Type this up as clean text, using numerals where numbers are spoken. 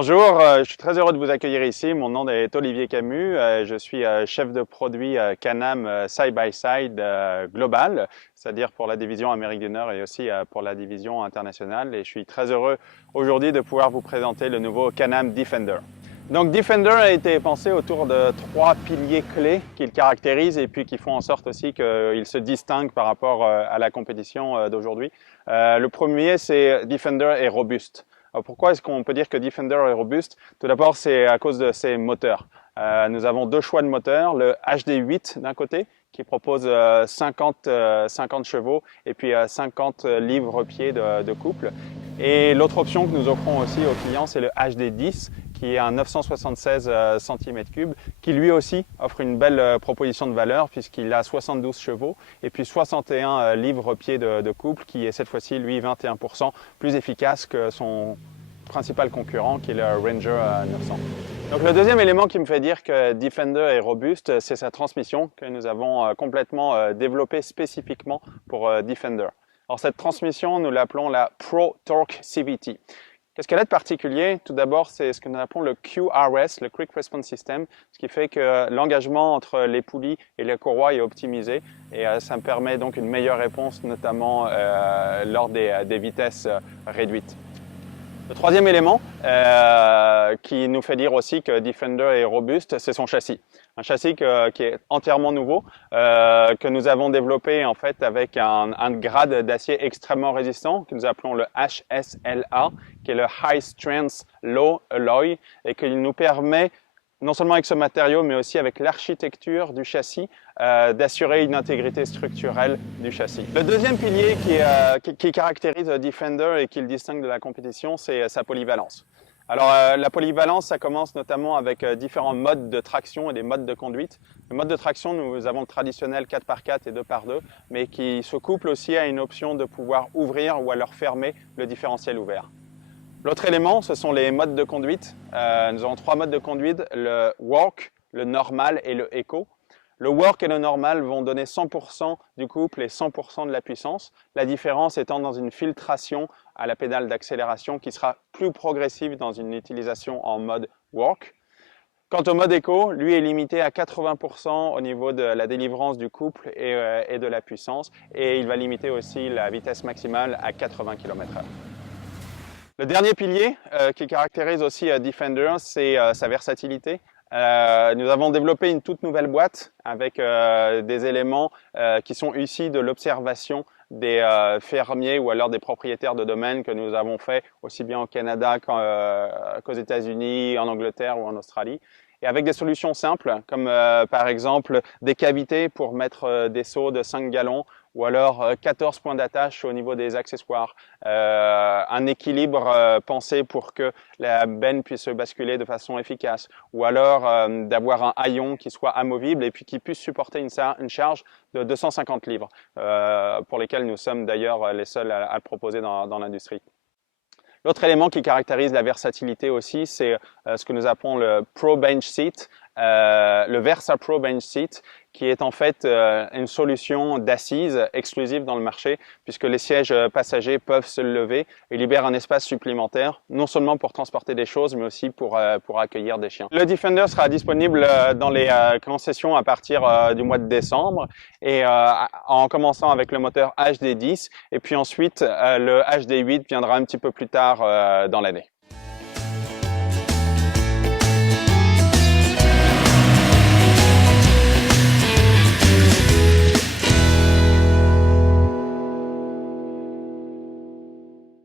Bonjour, je suis très heureux de vous accueillir ici. Mon nom est Olivier Camus. Je suis chef de produit Can-Am Side by Side Global, c'est-à-dire pour la division Amérique du Nord et aussi pour la division internationale. Et je suis très heureux aujourd'hui de pouvoir vous présenter le nouveau Can-Am Defender. Donc Defender a été pensé autour de trois piliers clés qui le caractérisent et puis qui font en sorte aussi qu'il se distingue par rapport à la compétition d'aujourd'hui. Le premier, c'est Defender est robuste. Alors pourquoi est-ce qu'on peut dire que Defender est robuste? Tout d'abord, c'est à cause de ses moteurs. Nous avons deux choix de moteurs, le HD8 d'un côté, qui propose 50 chevaux et puis 50 livres-pieds de couple. Et l'autre option que nous offrons aussi aux clients, c'est le HD10, qui est un 976 cm3, qui lui aussi offre une belle proposition de valeur puisqu'il a 72 chevaux et puis 61 livres-pieds de couple, qui est cette fois-ci, lui, 21% plus efficace que son principal concurrent, qui est le Ranger 900. Donc le deuxième élément qui me fait dire que Defender est robuste, c'est sa transmission que nous avons complètement développée spécifiquement pour Defender. Alors cette transmission, nous l'appelons la Pro Torque CVT. Qu'est-ce qu'elle a de particulier? Tout d'abord, c'est ce que nous appelons le QRS, le Quick Response System, ce qui fait que l'engagement entre les poulies et les courroies est optimisé et ça me permet donc une meilleure réponse, notamment lors des vitesses réduites. Le troisième élément qui nous fait dire aussi que Defender est robuste, c'est son châssis. Un châssis qui est entièrement nouveau, que nous avons développé en fait avec un grade d'acier extrêmement résistant que nous appelons le HSLA, qui est le High Strength Low Alloy, et qui nous permet, non seulement avec ce matériau, mais aussi avec l'architecture du châssis, d'assurer une intégrité structurelle du châssis. Le deuxième pilier qui caractérise Defender et qui le distingue de la compétition, c'est sa polyvalence. Alors la polyvalence, ça commence notamment avec différents modes de traction et des modes de conduite. Le mode de traction, nous avons le traditionnel 4x4 et 2x2, mais qui se couple aussi à une option de pouvoir ouvrir ou alors fermer le différentiel ouvert. L'autre élément, ce sont les modes de conduite. Nous avons trois modes de conduite, le Work, le Normal et le Eco. Le Work et le Normal vont donner 100% du couple et 100% de la puissance. La différence étant dans une filtration à la pédale d'accélération qui sera plus progressive dans une utilisation en mode Work. Quant au mode Eco, lui est limité à 80% au niveau de la délivrance du couple et de la puissance. Et il va limiter aussi la vitesse maximale à 80 km/h. Le dernier pilier qui caractérise aussi Defender, c'est sa versatilité. Nous avons développé une toute nouvelle boîte avec des éléments qui sont issus de l'observation des fermiers ou alors des propriétaires de domaines que nous avons fait aussi bien au Canada qu'aux États-Unis, en Angleterre ou en Australie. Et avec des solutions simples, comme par exemple des cavités pour mettre des seaux de 5 gallons, ou alors 14 points d'attache au niveau des accessoires, un équilibre pensé pour que la benne puisse se basculer de façon efficace, ou alors d'avoir un haillon qui soit amovible et puis qui puisse supporter une charge de 250 livres, pour lesquels nous sommes d'ailleurs les seuls à le proposer dans l'industrie. L'autre élément qui caractérise la versatilité aussi, c'est ce que nous appelons le Pro Bench Seat, le Versa Pro Bench Seat, qui est en fait une solution d'assise exclusive dans le marché, puisque les sièges passagers peuvent se lever et libèrent un espace supplémentaire, non seulement pour transporter des choses, mais aussi pour accueillir des chiens. Le Defender sera disponible dans les concessions à partir du mois de décembre, et en commençant avec le moteur HD10, et puis ensuite le HD8 viendra un petit peu plus tard dans l'année.